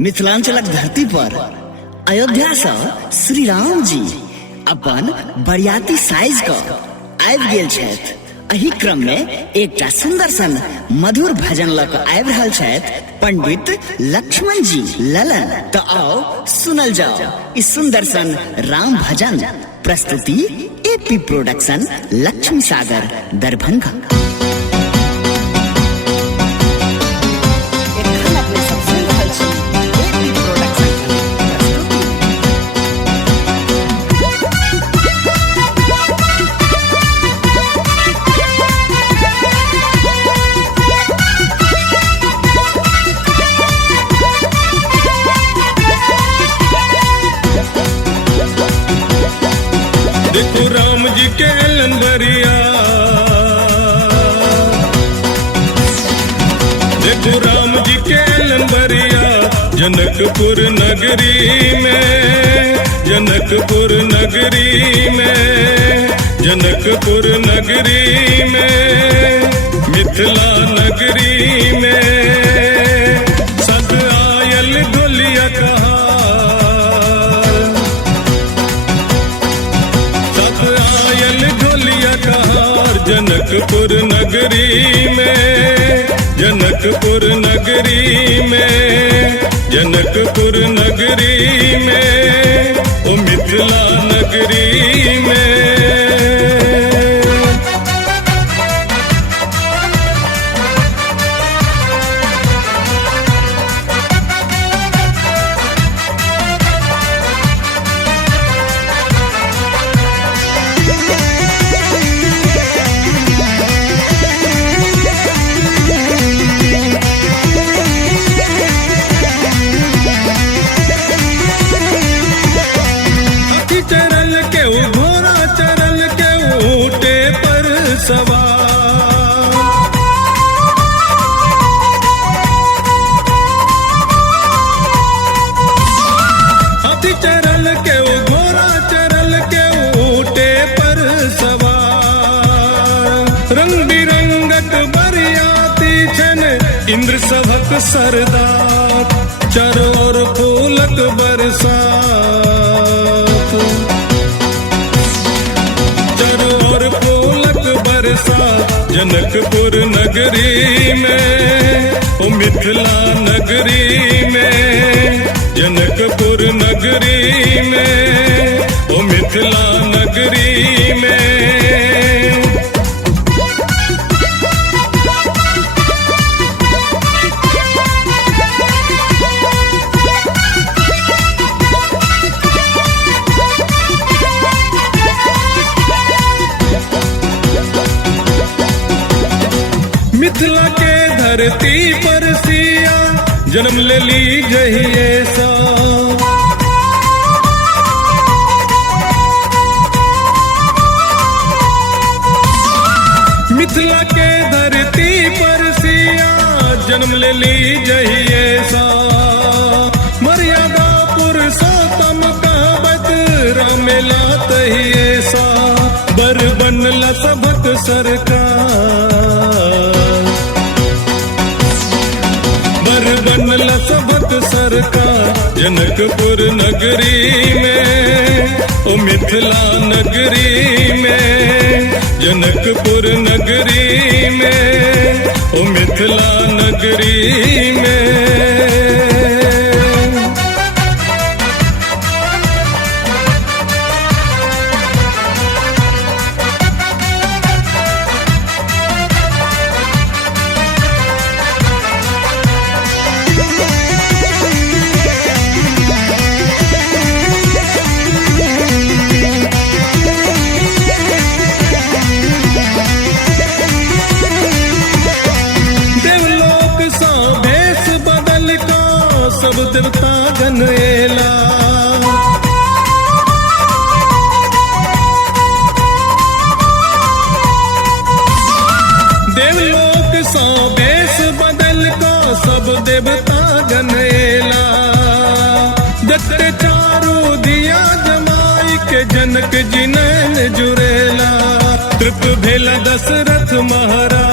मिथिलांचलक धरती पर अयोध्या से श्री राम जी अपन बरियाती साइज का आबि गेल छथि। एही क्रम में एकटा सुंदर सन मधुर भजन लक आबि रहल छथि पंडित लक्ष्मण जी ललन। तो आओ सुनल जाओ इस सुंदर सन राम भजन। प्रस्तुति एपी प्रोडक्शन, लक्ष्मी सागर, दरभंगा। देखो राम जी के लंबरिया, देखो राम जी के लंबरिया, जनकपुर नगरी में, जनकपुर नगरी में, जनकपुर नगरी में, मिथिला नगरी में सद आयल ढोलिया कहा, जनकपुर नगरी में, जनकपुर नगरी में, जनकपुर नगरी में, ओ मिथिला नगरी में। हाथी चरल के घोड़ा चरल के ऊँटे पर सवार, रंग बिरंगक बरियाती छन इंद्र सभक सरदार, चरोर फूलक बरसात, चरोर फूलक बरसात, जनकपुर नगरी में, ओ मिथिला नगरी में, जनकपुर नगरी में, ओ मिथिला नगरी में। मिथिला के धरती पर सिया जन्म ले ली जहिए सा, मिथिला के धरती पर सिया जन्म ले ली जहिए सा, मर्यादा पुरुषोत्तम कहबत राम लात ही सा, बर बनला सबक सरकार, बर बनला सबक सरकार, जनकपुर नगरी में, ओ मिथिला नगरी में, जनकपुर नगरी में, ओ मिथिला नगरी में। सब देवता गनेला, देवलोक सा बेस बदल का सब देवता गनेला, जगते चारों दिया जमाई के जनक जी नैन जुरेला, तृप भेला दशरथ महाराज,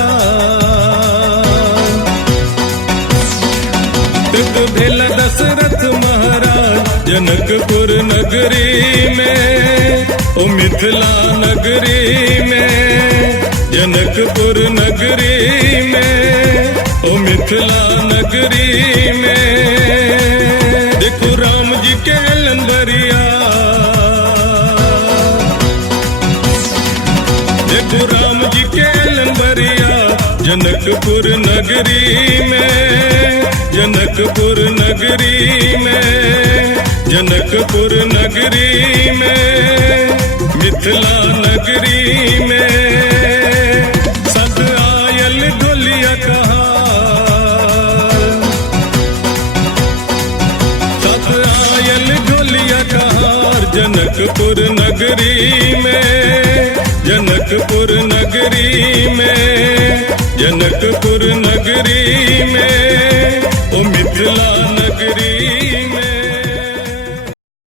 तृप भेला दशरथ महाराज जनकपुर नगरी में, ओ मिथिला नगरी में, जनकपुर नगरी में, ओ मिथिला नगरी में। देखो राम जी के लंबरिया, देखो राम जी के लंबरिया, जनकपुर नगरी में, जनकपुर नगरी में, जनकपुर नगरी में, मिथिला नगरी में। सद आयल ढोलिया कहा, सद आयल ढोलिया कहार, जनकपुर नगरी में, जनकपुर नगरी में, जनकपुर नगरी में।